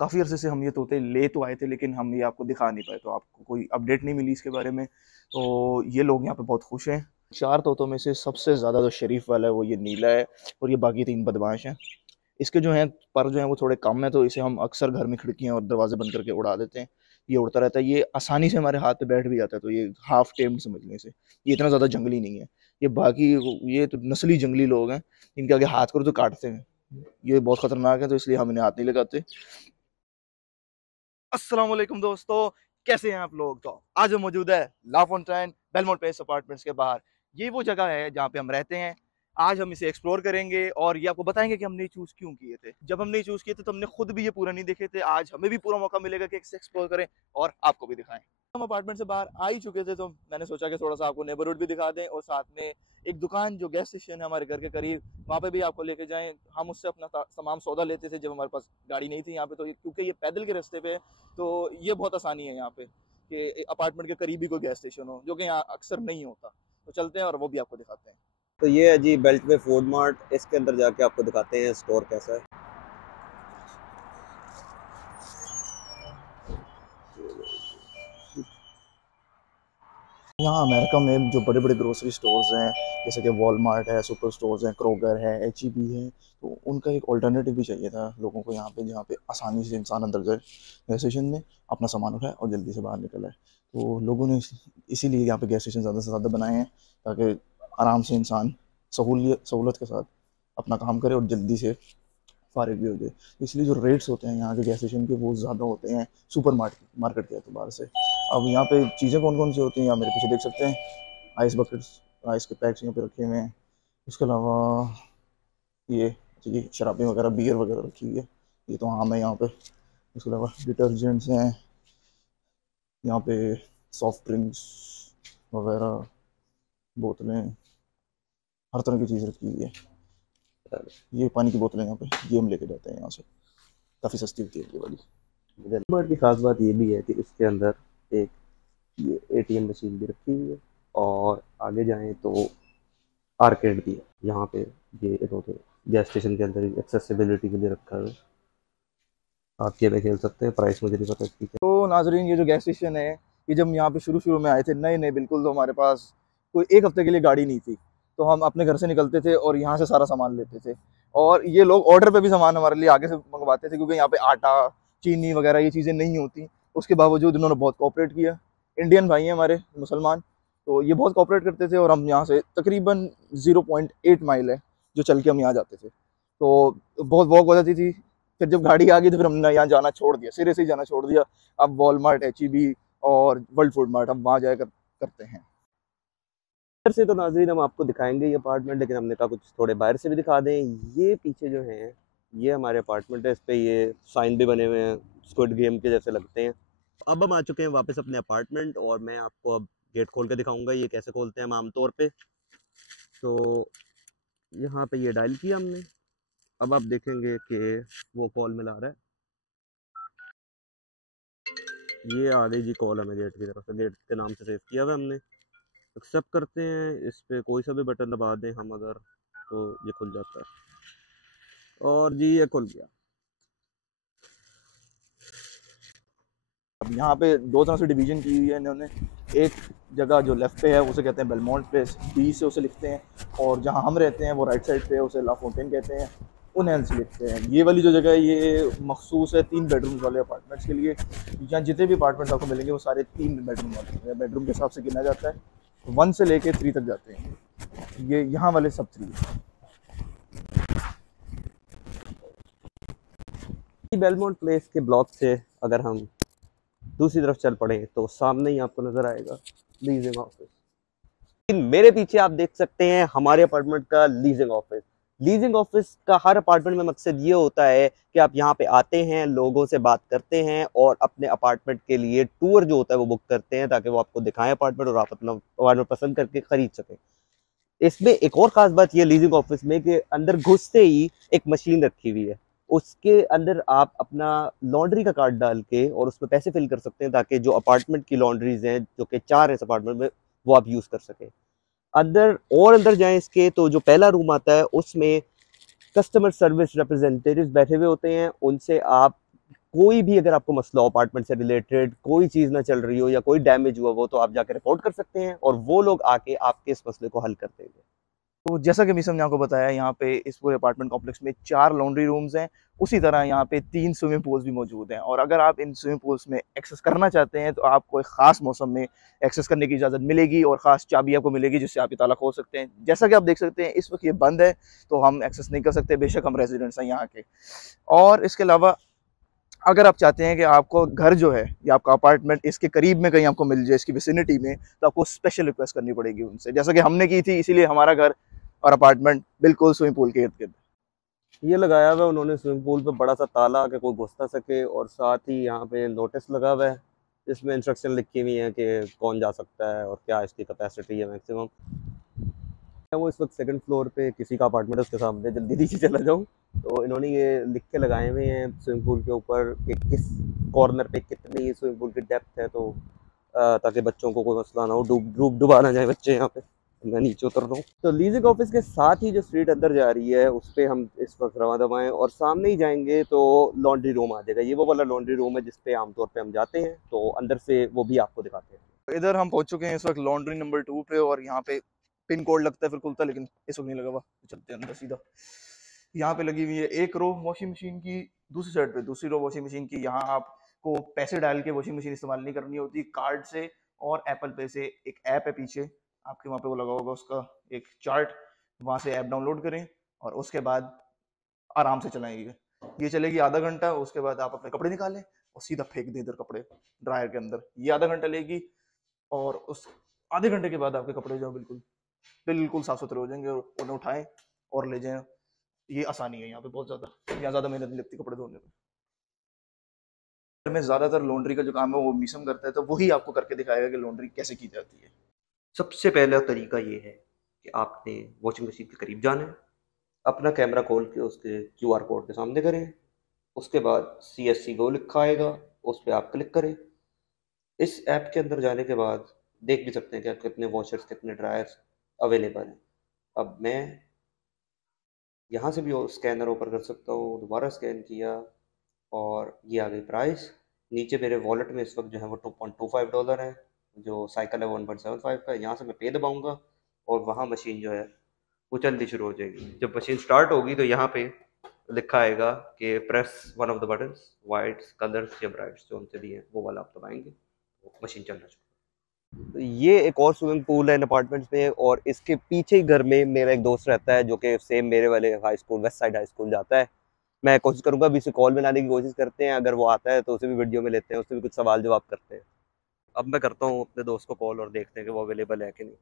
काफ़ी अरसे से हम ये तोते ले तो आए थे, लेकिन हम ये आपको दिखा नहीं पाए, तो आपको कोई अपडेट नहीं मिली इसके बारे में। तो ये लोग यहाँ पे बहुत खुश हैं। 4 तोतों में से सबसे ज़्यादा जो शरीफ वाला है वो ये नीला है, और ये बाकी 3 बदमाश हैं। इसके जो हैं पर जो हैं वो थोड़े कम हैं, तो इसे हम अक्सर घर में खिड़कियाँ और दरवाजे बंद करके उड़ा देते हैं। ये उड़ता रहता है, ये आसानी से हमारे हाथ पे बैठ भी जाता है, तो ये हाफ टेम्ड समझ लें इसे। ये इतना ज़्यादा जंगली नहीं है। ये बाकी ये तो नस्ली जंगली लोग हैं, इनके आगे हाथ करो तो काटते हैं। ये बहुत खतरनाक है, तो इसलिए हम इन्हें हाथ नहीं लगाते। अस्सलाम वालेकुम दोस्तों, कैसे हैं आप लोग? तो आज हम मौजूद है ला फॉन्टेन बेलमोंट प्लेस अपार्टमेंट्स के बाहर। ये वो जगह है जहाँ पे हम रहते हैं। आज हम इसे एक्सप्लोर करेंगे और ये आपको बताएंगे कि हमने चूज़ क्यों किए थे। जब हमने चूज़ किए थे तो हमने खुद भी ये पूरा नहीं देखे थे। आज हमें भी पूरा मौका मिलेगा कि इसे एक्सप्लोर करें और आपको भी दिखाएं। हम अपार्टमेंट से बाहर आ ही चुके थे, तो मैंने सोचा कि थोड़ा सा आपको नेबरहुड भी दिखा दें, और साथ में एक दुकान जो गैस स्टेशन है हमारे घर के करीब, वहाँ पे भी आपको लेके जाएं। हम उससे अपना तमाम सौदा लेते थे जब हमारे पास गाड़ी नहीं थी यहाँ पे, तो क्योंकि ये पैदल के रास्ते पे है, तो ये बहुत आसानी है यहाँ पे कि अपार्टमेंट के करीब ही कोई गैस स्टेशन हो, जो कि यहाँ अक्सर नहीं होता। तो चलते हैं और वो भी आपको दिखाते हैं। तो ये है जी बेल्ट में फूड मार्ट। इसके अंदर जाके आपको दिखाते हैं स्टोर कैसा है। यहाँ अमेरिका में जो बड़े बड़े ग्रोसरी स्टोर्स हैं, जैसे कि वॉलमार्ट है, सुपर स्टोर्स हैं, क्रोगर है, एचईबी है, तो उनका एक ऑल्टरनेटिव भी चाहिए था लोगों को यहाँ पे, जहाँ पे आसानी से इंसान अंदर जाए गैस स्टेशन में, अपना सामान उठाए और जल्दी से बाहर निकल आए। तो लोगों ने इसीलिए यहाँ पे गैस स्टेशन ज़्यादा से ज़्यादा बनाए हैं, ताकि आराम से इंसान सहूलत के साथ अपना काम करे और जल्दी से फारिग भी हो जाए। इसलिए जो रेट्स होते हैं यहाँ के गैस स्टेशन के वो ज़्यादा होते हैं सुपर मार्केट के एतबार से। अब यहाँ पे चीज़ें कौन कौन सी होती हैं यहाँ मेरे पीछे देख सकते हैं। आइस बकेट्स, आइस के पैक्स यहाँ पे रखे हुए हैं। उसके अलावा ये शराबें वगैरह, बियर वगैरह रखी हुई है, ये तो आम है यहाँ पे। उसके अलावा डिटर्जेंट्स हैं यहाँ पे, सॉफ्ट ड्रिंक्स वगैरह, बोतलें, हर तरह की चीज़ रखी हुई है। ये पानी की बोतलें यहाँ पे ये हम लेके जाते हैं यहाँ से, काफ़ी सस्ती होती है ये वाली। वॉलमार्ट की खास बात ये भी है कि इसके अंदर एक ये एटीएम मशीन भी रखी हुई है, और आगे जाएं तो आर्केड भी है यहाँ पे। ये इन्होंने गैस स्टेशन के अंदर एक्सेसिबिलिटी के लिए रखा है। आप ये भी खेल सकते हैं। प्राइस मुझे नहीं पता इसकी क्या। तो नाजरीन, ये जो गैस स्टेशन है, ये जब यहाँ पे शुरू शुरू में आए थे नए नए बिल्कुल, तो हमारे पास कोई एक हफ्ते के लिए गाड़ी नहीं थी, तो हम अपने घर से निकलते थे और यहाँ से सारा सामान लेते थे। और ये लोग ऑर्डर पे भी सामान हमारे लिए आगे से मंगवाते थे, क्योंकि यहाँ पे आटा, चीनी वगैरह ये चीज़ें नहीं होती। उसके बावजूद इन्होंने बहुत कोऑपरेट किया। इंडियन भाई हैं हमारे, मुसलमान, तो ये बहुत कोऑपरेट करते थे, और हम यहाँ से तकरीबन 0.8 माइल है जो चल के हम यहाँ जाते थे। तो बहुत वॉक हो जाती थी। फिर जब गाड़ी आ गई तो फिर हमने यहाँ जाना छोड़ दिया, सिरे से ही जाना छोड़ दिया। अब वॉलमार्ट, एचईबी और वर्ल्ड फूड मार्ट हम वहाँ जाकर करते हैं। अंदर से तो नाज़रीन हम आपको दिखाएंगे ये अपार्टमेंट, लेकिन हमने कहा कुछ थोड़े बाहर से भी दिखा दें। ये पीछे जो है ये हमारे अपार्टमेंट है। इस पे ये साइन भी बने हुए हैं, स्क्विड गेम के जैसे लगते हैं। अब हम आ चुके हैं वापस अपने अपार्टमेंट, और मैं आपको अब गेट खोल के दिखाऊंगा ये कैसे खोलते हैं हम आमतौर पे। तो यहाँ पे ये डायल किया हमने। अब आप देखेंगे कि वो कॉल मिला रहा है। ये आ गई जी कॉल हमें गेट की तरफ से, गेट के नाम से सेव किया हुआ है हमने। एक्सेप्ट करते हैं। इस पे कोई सा भी बटन दबा दें हम अगर, तो ये खुल जाता है, और जी ये खुल गया। अब यहाँ पे दो तरह से डिवीजन की हुई है इन्होंने। एक जगह जो लेफ्ट पे है उसे कहते हैं बेलमोंट प्लेस, बी से उसे लिखते हैं, और जहाँ हम रहते हैं वो राइट साइड पे है, उसे ला फॉन्टेन कहते हैं, उन्हें से लिखते हैं। ये वाली जो जगह है ये मखसूस है 3 बेडरूम्स वाले अपार्टमेंट्स के लिए। यहाँ जितने भी अपार्टमेंट्स आपको मिलेंगे वो सारे 3 बेडरूम वाले हैं। बेडरूम के हिसाब से गिना जाता है, 1 से लेके 3 तक जाते हैं। ये यहाँ वाले सब 3 बेलमोंट प्लेस के ब्लॉक से अगर हम दूसरी तरफ चल पड़े तो सामने ही आपको नजर आएगा लीजिंग ऑफिस। मेरे पीछे आप देख सकते हैं हमारे अपार्टमेंट का लीजिंग ऑफिस। लीजिंग ऑफिस का हर अपार्टमेंट में मकसद ये होता है कि आप यहाँ पे आते हैं, लोगों से बात करते हैं, और अपने अपार्टमेंट के लिए टूर जो होता है वो बुक करते हैं, ताकि वो आपको दिखाएं अपार्टमेंट, और आप अपना अपार्टमेंट पसंद करके खरीद सकें। इसमें एक और खास बात ये लीजिंग ऑफिस में कि अंदर घुसते ही एक मशीन रखी हुई है। उसके अंदर आप अपना लॉन्ड्री का कार्ड डाल के और उसमें पैसे फिल कर सकते हैं, ताकि जो अपार्टमेंट की लॉन्ड्रीज हैं, जो कि 4 है इस अपार्टमेंट में, वो आप यूज़ कर सकें। अंदर जाएं इसके तो जो पहला रूम आता है उसमें कस्टमर सर्विस रिप्रेजेंटेटिव बैठे हुए होते हैं। उनसे आप कोई भी अगर आपको मसला हो अपार्टमेंट से रिलेटेड, कोई चीज़ ना चल रही हो या कोई डैमेज हुआ हो, तो आप जाकर रिपोर्ट कर सकते हैं और वो लोग आके आपके इस मसले को हल कर देंगे। तो जैसा कि मिसम ने आपको बताया, यहाँ पे इस पूरे अपार्टमेंट कॉम्प्लेक्स में 4 लॉन्ड्री रूम्स हैं। उसी तरह यहाँ पे 3 स्विमिंग पूल्स भी मौजूद हैं, और अगर आप इन स्विमिंग पूल्स में एक्सेस करना चाहते हैं तो आपको एक ख़ास मौसम में एक्सेस करने की इजाज़त मिलेगी और ख़ास चाबी आपको मिलेगी जिससे आप ये ताला खोल सकते हैं। जैसा कि आप देख सकते हैं इस वक्त ये बंद है, तो हम एक्सेस नहीं कर सकते, बेशक हम रेजिडेंट्स हैं यहाँ के। और इसके अलावा अगर आप चाहते हैं कि आपको घर जो है या आपका अपार्टमेंट इसके करीब में कहीं आपको मिल जाए, इसकी विसिनिटी में, तो आपको स्पेशल रिक्वेस्ट करनी पड़ेगी उनसे, जैसा कि हमने की थी। इसीलिए हमारा घर और अपार्टमेंट बिल्कुल स्विमिंग पूल के इर्द-गिर्द। ये लगाया हुआ है उन्होंने स्विमिंग पूल पे बड़ा सा ताला कि कोई घुस ना सके, और साथ ही यहाँ पे नोटिस लगा हुआ है जिसमें इंस्ट्रक्शन लिखी हुई है कि कौन जा सकता है और क्या इसकी कैपेसिटी है मैक्सिमम। वो इस वक्त सेकंड फ्लोर पे किसी का अपार्टमेंट है, उसके सामने जल्दी नीचे चला जाऊँ, तो इन्होंने ये लिख के लगाए हुए हैं स्विमिंग पूल के ऊपर कि किस कॉर्नर पे कितनी स्विमिंग पूल की डेप्थ है, तो ताकि बच्चों को कोई मसला ना हो, डूबा ना जाए बच्चे यहाँ पे। मैं नीचे उतर रहा हूँ, तो लीजिंग ऑफिस के साथ ही जो स्ट्रीट अंदर जा रही है उस पर हम इस वक्त रवा दवा हैं, और सामने ही जाएंगे तो लॉन्ड्री रूम आ जाएगा। ये वो वाला लॉन्ड्री रूम है जिसपे आमतौर पे हम जाते हैं, तो अंदर से वो भी आपको दिखाते हैं। तो इधर हम पहुंच चुके हैं इस वक्त लॉन्ड्री नंबर 2 पे, और यहाँ पे पिन कोड लगता है फिर खुलता है, लेकिन इस वक्त नहीं लगा हुआ, तो चलते हैं अंदर सीधा। यहाँ पे लगी हुई है एक रो वॉशिंग मशीन की, दूसरी साइड पे दूसरी रो वॉशिंग मशीन की। यहाँ आपको पैसे डाल के वॉशिंग मशीन इस्तेमाल नहीं करनी होती, कार्ड से और एप्पल पे से एक ऐप है पीछे आपके, वहाँ पे वो लगा होगा उसका एक चार्ट, वहाँ से ऐप डाउनलोड करें और उसके बाद आराम से चलाएंगे। ये चलेगी आधा घंटा, उसके बाद आप अपने कपड़े निकालें और सीधा फेंक दें इधर कपड़े ड्रायर के अंदर। ये आधा घंटा लेगी, और उस आधे घंटे के बाद आपके कपड़े जो बिल्कुल बिल्कुल साफ सुथरे हो जाएंगे, और उन्हें उठाएं और ले जाएं। ये आसानी है यहाँ पे बहुत ज़्यादा, यहाँ ज़्यादा मेहनत नहीं लगती कपड़े धोने में। में ज़्यादातर लॉन्ड्री का जो काम है वो मीसम करता है, तो वही आपको करके दिखाएगा कि लॉन्ड्री कैसे की जाती है। सबसे पहला तरीका ये है कि आपने वॉशिंग मशीन के करीब जाना है, अपना कैमरा खोल के उसके क्यूआर कोड के सामने करें, उसके बाद CSC गो लिखा आएगा, उस पर आप क्लिक करें। इस ऐप के अंदर जाने के बाद देख भी सकते हैं कि कितने वॉशर्स कितने ड्रायर्स अवेलेबल हैं। अब मैं यहाँ से भी स्कैनर ओपन कर सकता हूँ, दोबारा स्कैन किया और ये आ गई प्राइस। नीचे मेरे वॉलेट में इस वक्त जो है वो $2.25 है, जो साइकिल है 1.75 का है। यहाँ से मैं पे दबाऊँगा और वहाँ मशीन जो है वो चलनी शुरू हो जाएगी। जब मशीन स्टार्ट होगी तो यहाँ पे लिखा आएगा कि press one of the buttons, whites colours या ब्राइट्स जो उनसे भी हैं वो वाला आप दबाएंगे तो मशीन चलना शुरू। तो ये एक और स्विमिंग पूल है इन अपार्टमेंट्स में, और इसके पीछे ही घर में मेरा एक दोस्त रहता है जो कि सेम मेरे वाले high school west side high school जाता है। मैं कोशिश करूंगा अभी इसे कॉल में लाने की कोशिश करते हैं, अगर वो आता है तो उसे भी वीडियो में लेते हैं, उससे भी कुछ सवाल जवाब करते हैं। अब मैं करता हूँ अपने दोस्त को कॉल और देखते हैं कि वो अवेलेबल है कि नहीं।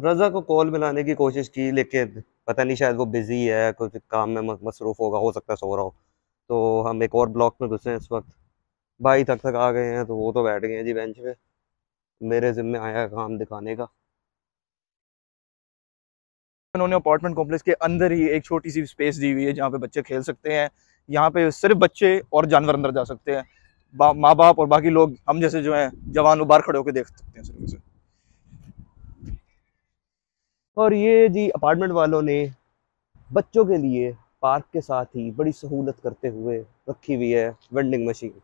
रज़ा को कॉल मिलाने की कोशिश की, लेकिन पता नहीं शायद वो बिज़ी है, कुछ काम में मसरूफ़ होगा, हो सकता है सो रहा हो। तो हम एक और ब्लॉक में घुसे हैं इस वक्त। भाई थक थक आ गए हैं, तो वो तो बैठ गए हैं जी बेंच पे, मेरे ज़िम्मे आया है काम दिखाने का। उन्होंने अपार्टमेंट कॉम्प्लेक्स के अंदर ही एक छोटी सी स्पेस दी हुई है जहाँ पे बच्चे खेल सकते हैं। यहाँ पे सिर्फ बच्चे और जानवर अंदर जा सकते हैं, माँ बाप और बाकी लोग हम जैसे जो हैं जवान वो बाहर खड़े होकर देख सकते हैं सिर्फ उसे। और ये जी अपार्टमेंट वालों ने बच्चों के लिए पार्क के साथ ही बड़ी सहूलत करते हुए रखी हुई है वेंडिंग मशीन।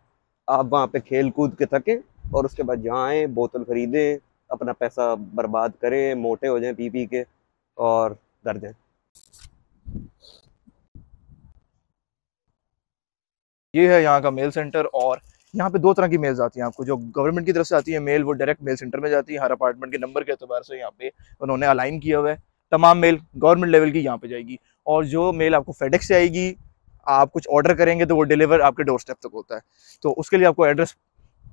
आप वहाँ पे खेल कूद के थकें और उसके बाद यहाँ आएँ, बोतल खरीदें, अपना पैसा बर्बाद करें, मोटे हो जाएं पी पी के, और घर जाएं। ये है यहाँ का मेल सेंटर, और यहाँ पे दो तरह की मेल्स आती हैं आपको। जो गवर्नमेंट की तरफ से आती है मेल, वो डायरेक्ट मेल सेंटर में जाती है, हर अपार्टमेंट के नंबर के एतबार से यहाँ पे उन्होंने अलाइन किया हुआ है। तमाम मेल गवर्नमेंट लेवल की यहाँ पे जाएगी, और जो मेल आपको फेडेक्स से आएगी, आप कुछ ऑर्डर करेंगे तो वो डिलीवर आपके डोर स्टेप तक होता है, तो उसके लिए आपको एड्रेस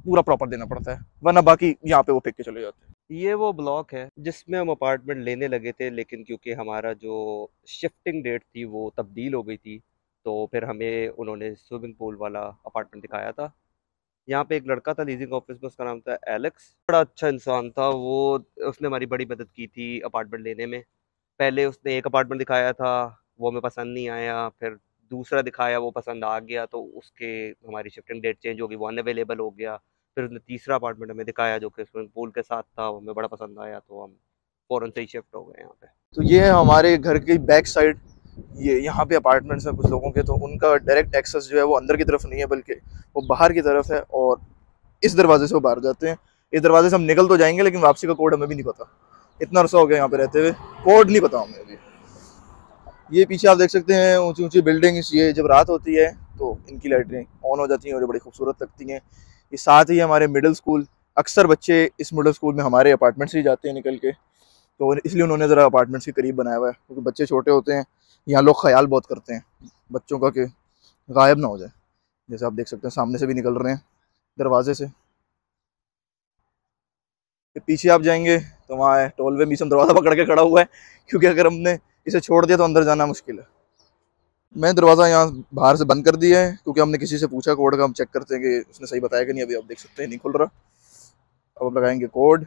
पूरा प्रॉपर देना पड़ता है, वरना बाकी यहाँ पे वो फेंक के चले जाते हैं। ये वो ब्लॉक है जिसमें हम अपार्टमेंट लेने लगे थे, लेकिन क्योंकि हमारा जो शिफ्टिंग डेट थी वो तब्दील हो गई थी, तो फिर हमें उन्होंने स्विमिंग पूल वाला अपार्टमेंट दिखाया था। यहाँ पे एक लड़का था लीजिंग ऑफिस में, उसका नाम था एलेक्स, बड़ा अच्छा इंसान था वो। उसने हमारी बड़ी मदद की थी अपार्टमेंट लेने में। पहले उसने एक अपार्टमेंट दिखाया था, वो हमें पसंद नहीं आया, फिर दूसरा दिखाया, वो पसंद आ गया, तो उसके हमारी शिफ्टिंग डेट चेंज हो गई, वो अनअवेलेबल हो गया। फिर उसने तीसरा अपार्टमेंट हमें दिखाया जो कि स्विमिंग पूल के साथ था, वो हमें बड़ा पसंद आया, तो हम फौरन से ही शिफ्ट हो गए यहाँ पे। तो ये है हमारे घर की बैक साइड, ये यहाँ पे अपार्टमेंट्स हैं कुछ लोगों के, तो उनका डायरेक्ट एक्सेस जो है वो अंदर की तरफ नहीं है बल्कि वो बाहर की तरफ है, और इस दरवाजे से वो बाहर जाते हैं। इस दरवाजे से हम निकल तो जाएंगे लेकिन वापसी का कोड हमें भी नहीं पता, इतना अरसा हो गया यहाँ पे रहते हुए, कोड नहीं पता हमें अभी। ये पीछे आप देख सकते हैं ऊंची ऊंची बिल्डिंग्स, ये जब रात होती है तो इनकी लाइटें ऑन हो जाती हैं और ये बड़ी खूबसूरत लगती हैं। ये साथ ही हमारे मिडिल स्कूल, अक्सर बच्चे इस मिडिल स्कूल में हमारे अपार्टमेंट से ही जाते हैं निकल के, तो इसलिए उन्होंने ज़रा अपार्टमेंट्स के करीब बनाया हुआ है, क्योंकि बच्चे छोटे होते हैं, यहाँ लोग ख्याल बहुत करते हैं बच्चों का कि गायब ना हो जाए। जैसे आप देख सकते हैं सामने से भी निकल रहे हैं दरवाजे से। पीछे आप जाएंगे तो वहाँ है टोलवे मिशन, दरवाज़ा पकड़ के खड़ा हुआ है, क्योंकि अगर हमने इसे छोड़ दिया तो अंदर जाना मुश्किल है। मैं दरवाज़ा यहाँ बाहर से बंद कर दिया है, क्योंकि हमने किसी से पूछा कोड का, हम चेक करते हैं कि उसने सही बताया कि नहीं। अभी आप देख सकते हैं नहीं खुल रहा। अब हम लगाएंगे कोड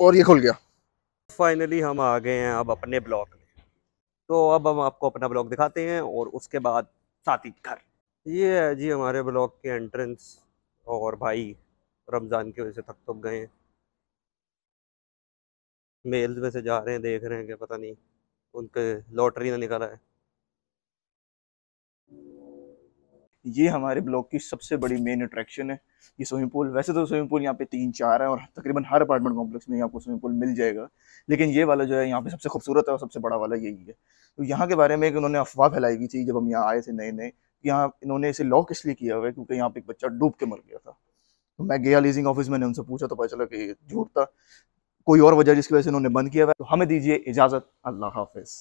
और ये खुल गया। फाइनली हम आ गए हैं अब अपने ब्लॉक में, तो अब हम आपको अपना ब्लॉक दिखाते हैं और उसके बाद साथ ही घर। ये है जी हमारे ब्लॉक के एंट्रेंस, और भाई रमज़ान की वजह से थक थक गए हैं, मेल्स में से जा रहे हैं, देख रहे हैं कि पता नहीं उनके लॉटरी ना निकला है। ये हमारे ब्लॉक की सबसे बड़ी मेन अट्रैक्शन है, ये स्विमिंग पूल। वैसे तो स्विमिंग पूल यहाँ पे 3-4 है और तकरीबन हर अपार्टमेंट कॉम्प्लेक्स में आपको स्विमिंग पूल मिल जाएगा, लेकिन ये वाला जो है यहाँ पे सबसे खूबसूरत है और सबसे बड़ा वाला यही है। तो यहाँ के बारे में एक उन्होंने अफवाह फैलाई हुई थी जब हम यहाँ आए थे नए नए, यहाँ इन्होंने इसे लॉक इसलिए किया हुआ है क्योंकि यहाँ पे एक बच्चा डूब के मर गया था। तो मैं गया लीजिंग ऑफिस, मैंने उनसे पूछा तो पता चला कि ये झूठ था, कोई और वजह जिसकी वजह से उन्होंने बंद किया हुआ है। तो हमें दीजिए इजाज़त, अल्लाह हाफिज़।